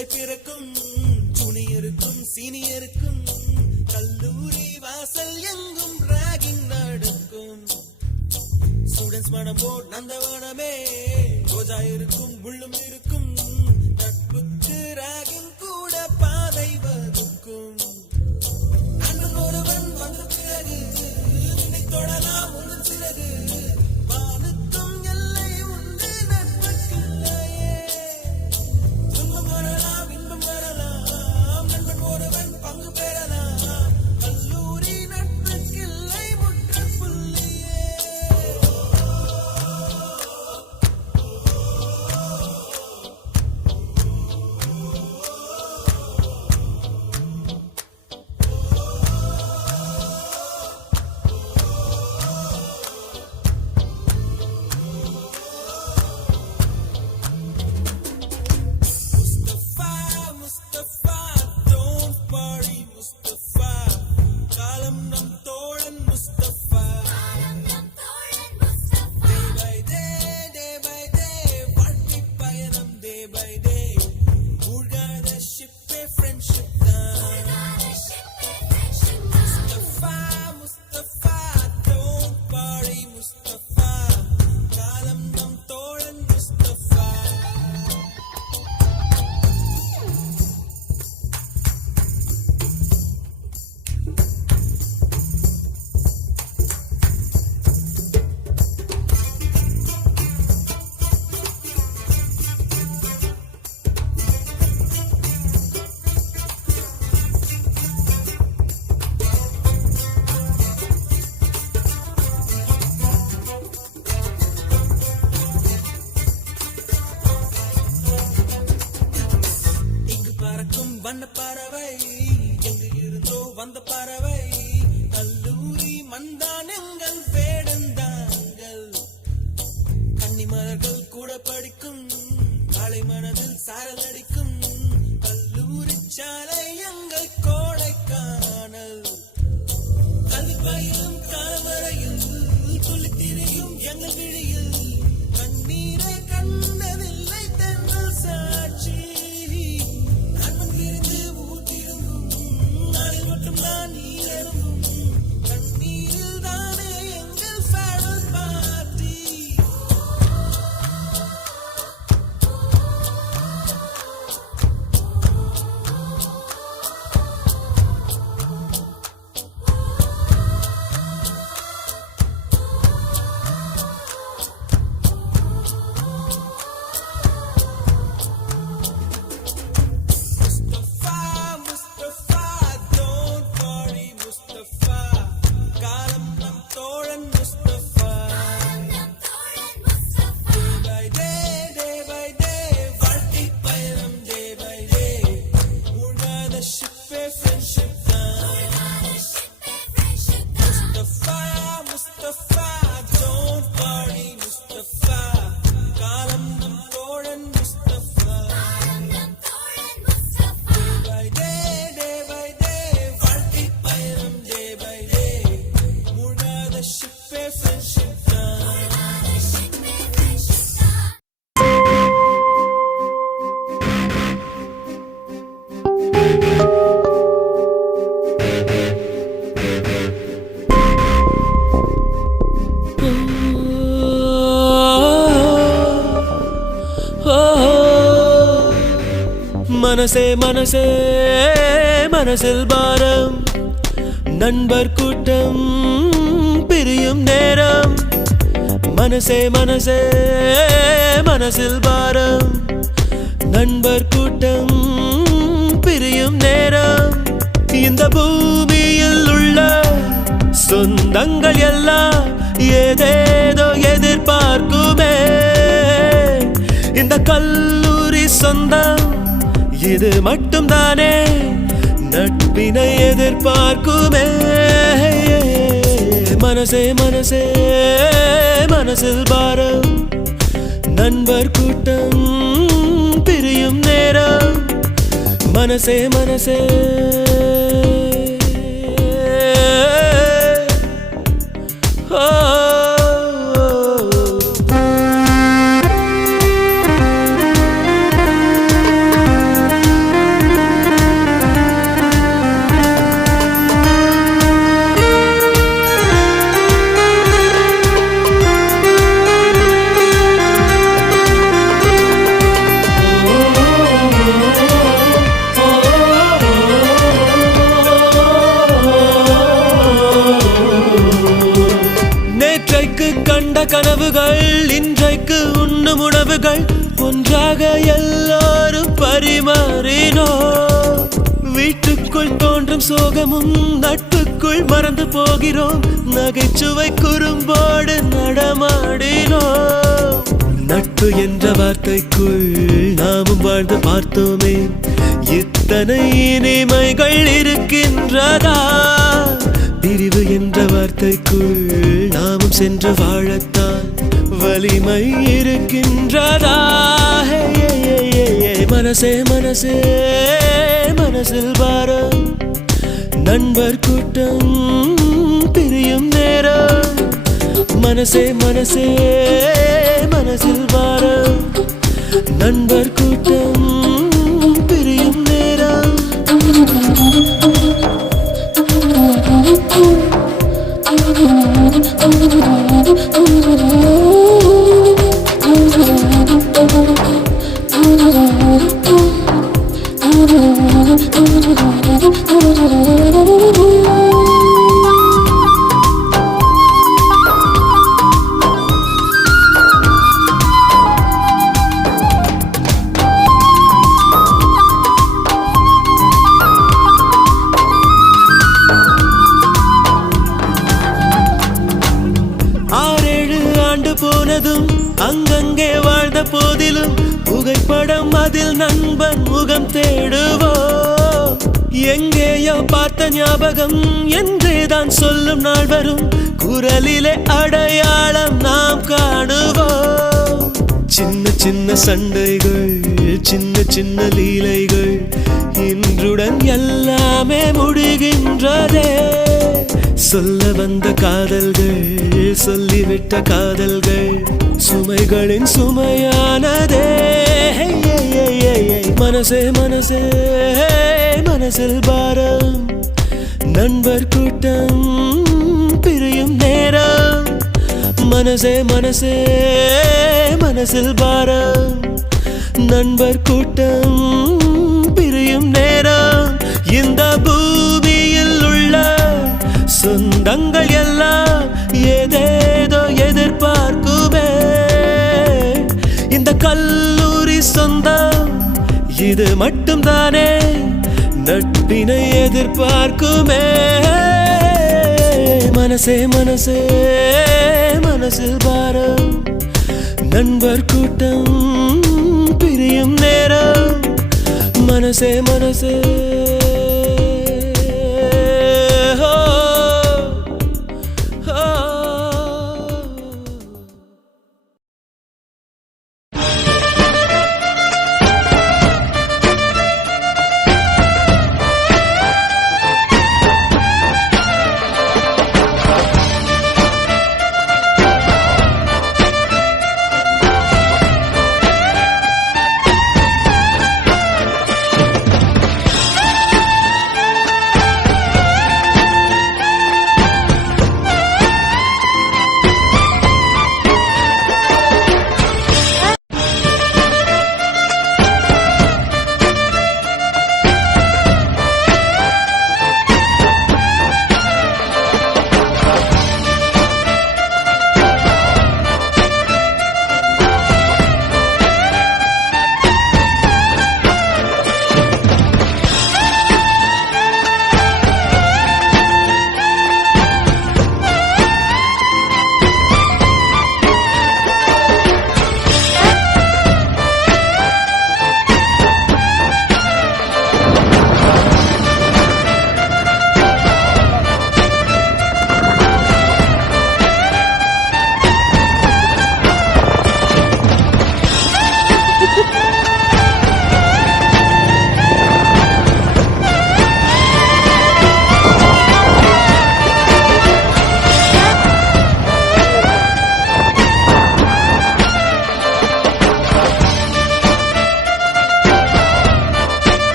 பிள்ளை பிறக்கும் ஜூனியருக்கும் சீனியருக்கும் கல்லூரி வாசல் எங்கும் ராகிங் நடக்கும். ஸ்டூடெண்ட்ஸ் மனம் போர் நந்தவனமே ரோஜா இருக்கும் முள்ளும் இருக்கும். நட்புக்கு ராகிங் கூட பாதை வகுக்கும். நண்பன் ஒருவன் வந்த பிறகு உன்னை தொடலாம் உங்கள் சிறகு. வானுக்கும் எல்லை உண்டு நட்புக்குள்ளையே. துன்பம் வரலாம் இன்பம் வரலாம் நண்பன் ஒருவன் பங்கு பெறலாம். கல்லூரி நட்புக்கில்லை முற்றுப்புள்ளியே. வண்ண பறவை எங்கு இருந்தோ வந்த பறவை. கல்லூரி மந்தான் எங்கள் வேடந்தாங்கள். கன்னிமலர்கள் கூட படிக்கும் காலை மனதில் சாரல் அடிக்கும். கல்லூரி சாலை எங்கள் கோடைக்கானல். கல்வி பயிலும் காலவரையில் துள்ளி திரியும் எங்கள் விழியில். கண்ணீரை கண்டதில்லை தென்றல் சாட்சி. நான் நீ எறும்பும் கண்ணீரில் தானே எங்கள் ஃபேர்வெல் பார்ட்டி. மனசே மனசே மனசில் பாரம். நண்பர் கூட்டம் பிரியும் நேரம். மனசே மனசே மனசில் பாரம். நண்பர் கூட்டம் பிரியும் நேரம். இந்த பூமியில் உள்ள சொந்தங்கள் எல்லாம் ஏதேதோ எதிர்பார்க்குமே. இந்த கல்லூரி சொந்தம் இது மட்டும் தானே நட்பினை எதிர்பார்க்குமே. மனசே மனசே மனசில் பாரம். நண்பர் கூட்டம் பிரியும் நேரம். மனசே மனசே உணர்வுகள் ஒன்றாக எல்லோரும் பரிமாறினோ. வீட்டுக்குள் தோன்றும் சோகமும் நட்புக்குள் மறந்து போகிறோம். நகைச்சுவை குறும்போடு நடமாடினோ. நட்பு என்ற வார்த்தைக்குள் நாமும் வாழ்ந்து பார்த்தோமே. இத்தனை இனிமைகள் இருக்கின்றதா? பிரிவு என்ற வார்த்தைக்குள் நாமும் சென்று வாழத்தான் வலிமை இருக்கின்றதா? மனசே மனசே மனசில் பாரம். நண்பர் கூட்டம் பிரியும் நேரம். மனசே மனசே மனசில் பாரம். நண்பர் கூட்டம் பிரியும் நேரம். போனதும் அங்கங்கே வாழ்ந்த போதிலும் புகைப்படம் அதில் நண்பன் முகம் தேடுவோ. எங்கேயோ பார்த்த ஞாபகம் என்றேதான் சொல்லும் நாள் வரும். குரலிலே அடையாளம் நாம் காணுவோம். சின்ன சின்ன சண்டைகள் சின்ன சின்ன லீலைகள் இன்றுடன் எல்லாமே முடிகின்றதே. சொல்ல வந்த காதல்கள் சொல்லிவிட்ட காதல்கள் சுமைகளின் சுமையானதே. மனசே மனசே மனசில் பாரம். நண்பர் கூட்டம் பிரியும் நேரம். மனசே மனசே மனசில் பாரம். நண்பர் கூட்டம் பிரியும் நேரம். இந்த பூமியில் உள்ள சொந்தங்கள் எல்லாம் ஏதேதோ எதிர்பார்க்குமே. இந்த கல்லூரி சொந்தம் இது மட்டும் தானே நட்பினை எதிர்பார்க்குமே. மனசே மனசே மனசில் பாரம். நண்பர் கூட்டம் பிரியும் நேரம். மனசே மனசே